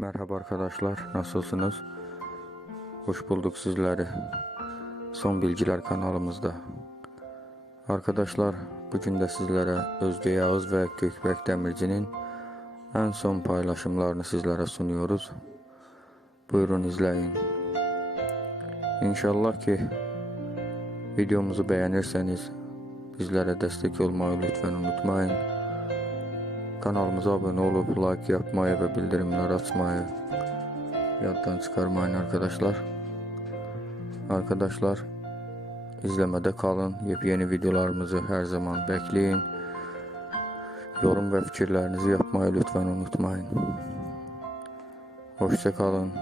Merhaba arkadaşlar, nasılsınız? Hoş bulduk sizleri. Son Bilgiler kanalımızda. Arkadaşlar, bugün de sizlere Özge Yağız ve Gökbek Demirci'nin en son paylaşımlarını sizlere sunuyoruz. Buyurun izleyin. İnşallah ki videomuzu beğenirseniz bizlere destek olmayı lütfen unutmayın. Kanalımıza abone olup like yapmayı ve bildirimler açmayı yaddan çıkarmayın arkadaşlar. Arkadaşlar izlemede kalın. Yepyeni videolarımızı her zaman bekleyin. Yorum ve fikirlerinizi yapmayı lütfen unutmayın. Hoşça kalın.